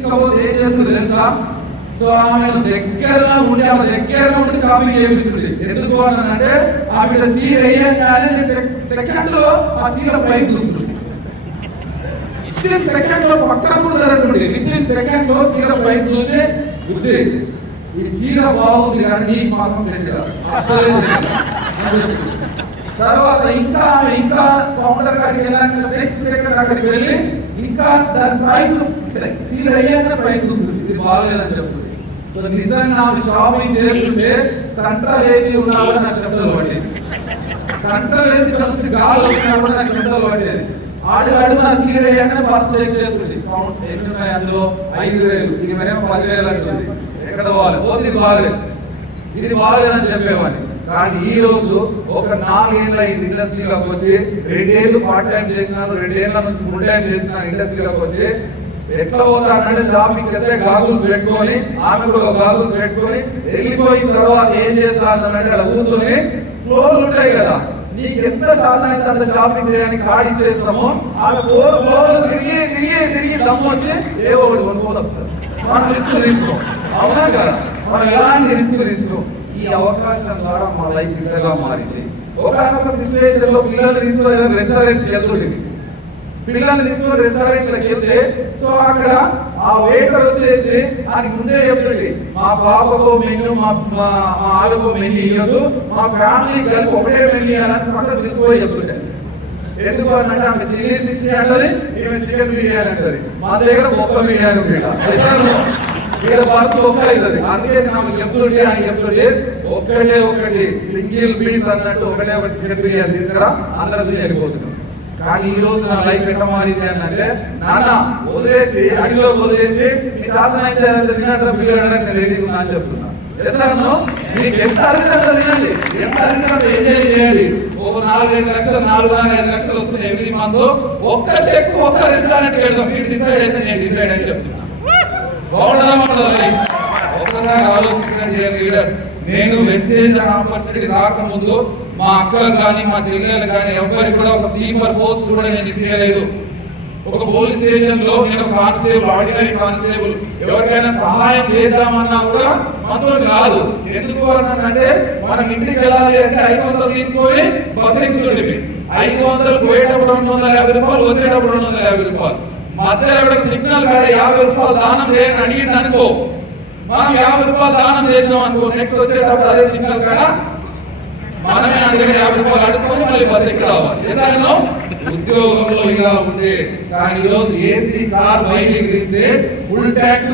తీసుకపోతే ఏం చేస్తుంది తెలుసా? సో ఆమె దగ్గర ఉండి షాపింగ్ చేపిస్తుంది. ఎందుకు అంటే ఆమె చీర వేయగానే సెకండ్ లో ఆ చీర ప్రైస్ వస్తుంది. విత్ సెకండ్ లో పక్కా కూడా జరగండి. విత్ సెకండ్ లో చీర ప్రైస్ చూసి ఈ చీర బాగుంది కానీ నీకు మాత్రం సెట్ కాదు అసలే. తర్వాత ఇంకా కౌంటర్ కాడికి వెళ్ళాక నెక్స్ట్ సెకండ్ అక్కడికి వెళ్ళి ఇంకా దాని ప్రైస్ చీర అయ్యాక ప్రైస్ వస్తుంది. ఇది బాగలేదని చెప్తుంది. నిజంగా ఆమె షాపింగ్ చేస్తుంటే సెంట్రల్ ఏసీ ఉన్నా కూడా నాకు శబ్దాలు పట్టేది. సెంట్రల్ ఏసీ నుంచి గాలి వస్తున్నా కూడా నాకు శబ్దాలు పట్టేది. అడుగు నా చీర అయ్యాకనే బస్ చెక్ చేస్తుంది. ఎన్ని ఉన్నాయి అందులో 5,000, ఈమెనేమో 10,000 అంటుంది. ఎక్కడ పోవాలి? పోతే ఇది బాగలేదని చెప్పేవాడిని. కానీ ఈ రోజు ఒక 4 ఏళ్ళ ఇండస్ట్రీలోకి వచ్చి 2 ఏళ్ళు పార్ట్ టైం చేసినాను, 2 ఏళ్ళ నుంచి ఫుల్ టైం చేసినాను ఇండస్ట్రీలోకి వచ్చి. ఎట్లా పోతానంటే షాపింగ్కి వెళ్తే గాగుల్స్ పెట్టుకొని, ఆమె కూడా గాగుల్స్ పెట్టుకొని వెళ్ళిపోయిన తర్వాత ఏం చేస్తానంటే అలా కూర్చొని ఫ్లోర్లు ఉంటాయి కదా, నీకు ఎంత శాతం అయితే అంత షాపింగ్ చేయడానికి కార్డు చేస్తామో ఆమె ఫ్లోర్లు తిరిగి దమ్ము వచ్చి ఏవో ఒకటి కొనుక్కొని వస్తారు. మనం రిస్క్ తీసుకో, అవునా కదా? మనం ఎలాంటి రిస్క్ తీసుకో. ఈ అవకాశం ద్వారా మా లైఫ్ ఇంతగా మారింది. ఒకనొక సిచ్యువేషన్ లో పిల్లల్ని తీసుకొని రెస్టారెంట్కి వెళ్తుండేది. పిల్లల్ని తీసుకొని రెస్టారెంట్లకు వెళ్తే సో అక్కడ ఆ వెయిటర్ వచ్చేసి దానికి ముందే చెప్తుంది, మా పాపకు మెన్యూ మా ఆడకు మెన్యూ ఇవ్వదు, మా ఫ్యామిలీ కలిపి ఒకటే మెన్యూ అని పక్కకు తీసుకొని చెప్తుంటే. ఎందుకు అంటే ఆమె చిల్లీ 60 అంటది, ఈమె చికెన్ బిర్యానీ అంటది. మా దగ్గర ఒక్క బిర్యానీ ఉంది. ఇక్కడ పర్స్ ఒక్క అవుతుంది. అందుకే నాకు చెప్తుంటే అని చెప్తుంటే ఒకటి సింగిల్ పీస్ అన్నట్టు ఒకటే చికెన్ బిర్యానీ తీసుకురా అందరూ తినేకపోతున్నాం. కానీ ఈ రోజు నా లైఫ్ ఎట్లా మారింది అంటే, నాన్న వదిలేసి అడిలోకి వదిలేసి మీ శాతం అయితే తినట్టు పిల్లలు నేను రెడీగా ఉన్నా అని చెప్తున్నా. చేస్తాను మీకు ఎంత అడిగినంత తినండి, ఎంత అడిగినంత ఎంజాయ్ చేయండి. ఒక 4-5 లక్షలు 4-5 లక్షలు వస్తున్నాయి ఎవ్రీ మంత్. ఒక్క చెక్ ఒక్క రెస్టారెంట్ వెళ్దాం. మీరు డిసైడ్ అయితే నేను డిసైడ్ అని చెప్తున్నా. బాగుంటుందా? ఒక్కసారి ఆలోచించండి లీడర్స్. నేను వెస్టేజ్ ఆపర్చునిటీ రాకముందు మా అక్కలు కానీ మా చెల్లెలు కానీ ఎవరికి కూడా ఒక స్లీపర్ పోస్ట్ కూడా నేను ఇప్పలేదు. ఒక పోలీస్ స్టేషన్ లో నేను కానిస్టేబుల్, ఆర్డినరీ కానిస్టేబుల్ ఎవరికైనా సహాయం చేద్దామన్నా కూడా మనతో కాదు. ఎందుకు అంటే మనం ఇంటికి వెళ్ళాలి అంటే 500 తీసుకొని బస్సు ఎక్కుతుంటే 500 పోయేటప్పుడు 250 రూపాయలు, వచ్చేటప్పుడు 250 రూపాయలు. మధ్యలో సిగ్నల్ కాడ 50 రూపాయలు దానం చేయని అడిగింది అనుకో, మనం 50 రూపాయలు దానం చేసినాం అనుకో, నెక్స్ట్ వచ్చేటప్పుడు అదే సిగ్నల్ కాడ మనమే అందుకని 50 రూపాయలు అడుక్కొని మళ్ళీ బస్ ఎక్కి రావాలి. ఉద్యోగంలో ఇలా ఉంది. కానీ ఈరోజు ఏసీ కార్ బయటికి తీస్తే ఫుల్ ట్యాంక్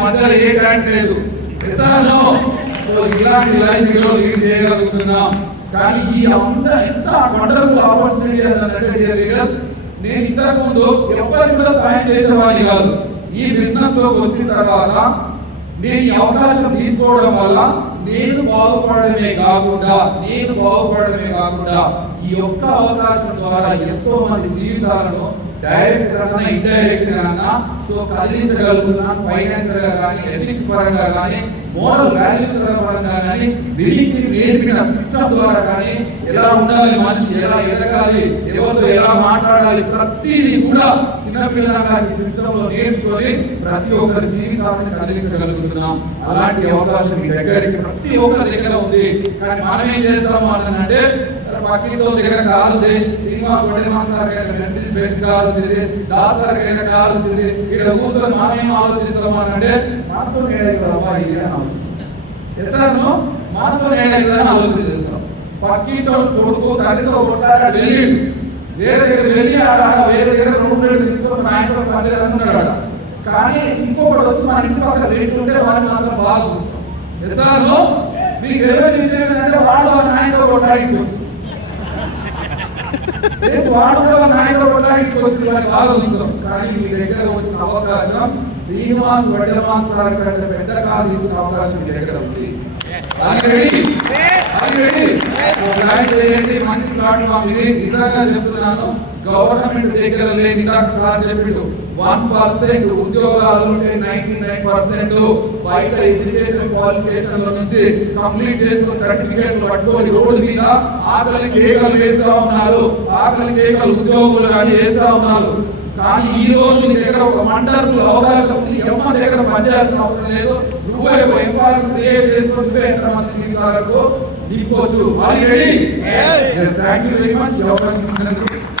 మధ్యలో ఏ ట్యాంక్ లేదు. ఇలాంటి లైఫ్ లీడ్ చేయగలుగుతున్నాం. కానీ ఈ ఎంత వండర్ఫుల్ ఆపర్చునిటీ అంటే లీడర్స్, నేను ఇంతకు ముందు ఎవరికి కూడా సాయం చేసేవాడిని కాదు. ఈ బిజినెస్ లోకి వచ్చిన తర్వాత నేను ఈ అవకాశం తీసుకోవడం వల్ల నేను బాగుపడమే కాకుండా ఈ యొక్క అవకాశం ద్వారా ఎంతో మంది జీవితాలను డైరెక్ట్ గా ఇండైరెక్ట్ గా సో కదిలించగలుగుతున్నాను. ఫైనాన్షియల్ గా కానీ, ఎథిక్స్ పరంగా కానీ, మోరల్ వాల్యూస్ పరంగా కానీ, వీరికి నేర్పిన సిస్టమ్ ద్వారా కానీ ఎలా ఉండాలి, మనిషి ఎలా ఎదగాలి, ఎవరితో ఎలా మాట్లాడాలి, ప్రతిదీ కూడా చిన్నపిల్లలుగా ఈ సిస్టమ్ లో నేర్చుకొని ప్రతి ఒక్కరి జీవితాన్ని కదిలించగలుగుతున్నాం. అలాంటి అవకాశం మీ దగ్గరికి ప్రతి ఒక్కరి దగ్గర ఉంది. కానీ మనం ఏం చేస్తాము అని అంటే, పక్కింటో దగ్గర కారు ఉంది, శ్రీనివాస్ మెసేజ్ బెస్ట్ కారు వచ్చింది, దాస్ సార్ కారు వచ్చింది, ఇక్కడ కూర్చొని మనం ఏం ఆలోచిస్తాము అని అంటే మనతో అబ్బాయి అని ఆలోచిస్తాం. మనతో నేడని ఆలోచన చేస్తాం. పక్కింటో కొడుకు తల్లితో కొట్లాడాడు, వెళ్ళిండు వేరే దగ్గర వెళ్ళి వేరే దగ్గర 2 రేట్లు తీసుకొని నాయకుడు 10 అనుకున్నాడు. కానీ ఇంకొకటి వచ్చి మన ఇంటి పక్కన రేట్లు ఉంటే వాళ్ళని మాత్రం బాగా చూస్తాం. ఎస్ఆర్లో మీకు తెలియని విషయం ఏంటంటే వాడు వాళ్ళ నాయకుడు కొట్లాడికి వచ్చి వాడు కూడా నాయకుడు కొట్లాడికి వచ్చి వాళ్ళని బాగా చూస్తాం. కానీ మీ దగ్గర వచ్చిన అవకాశం శ్రీనివాస్ వడ్డమాస్ సార్ కంటే పెద్ద కాదు తీసుకున్న అవకాశం మీ దగ్గర ఉంది. మంచి ప్లాట్ఫామ్ ఇది. నిజంగా చెప్తున్నాను, గవర్నమెంట్ దగ్గర లేదు. సార్ చెప్పిండు 1% ఉద్యోగాలు ఉంటే 99% బయట ఎడ్యుకేషన్ క్వాలిఫికేషన్ నుంచి కంప్లీట్ చేసుకుని సర్టిఫికేట్లు పట్టుకొని రోడ్డు మీద ఆకలి కేకలు వేస్తా ఉన్నారు, ఆకలి కేకలు ఉద్యోగులు కానీ వేస్తా ఉన్నారు. కానీ ఈ రోజు మీ దగ్గర ఒక వండర్ఫుల్ అవకాశం ఉంది. ఇక్కడ పనిచేయాల్సిన అవసరం లేదు. నువ్వే ఎంపార్మెంట్ క్రియేట్ చేసుకొని నువ్వే ఎంతమంది జీవితాలకు నింపొచ్చు. Are you ready? Yes. Thank you very much.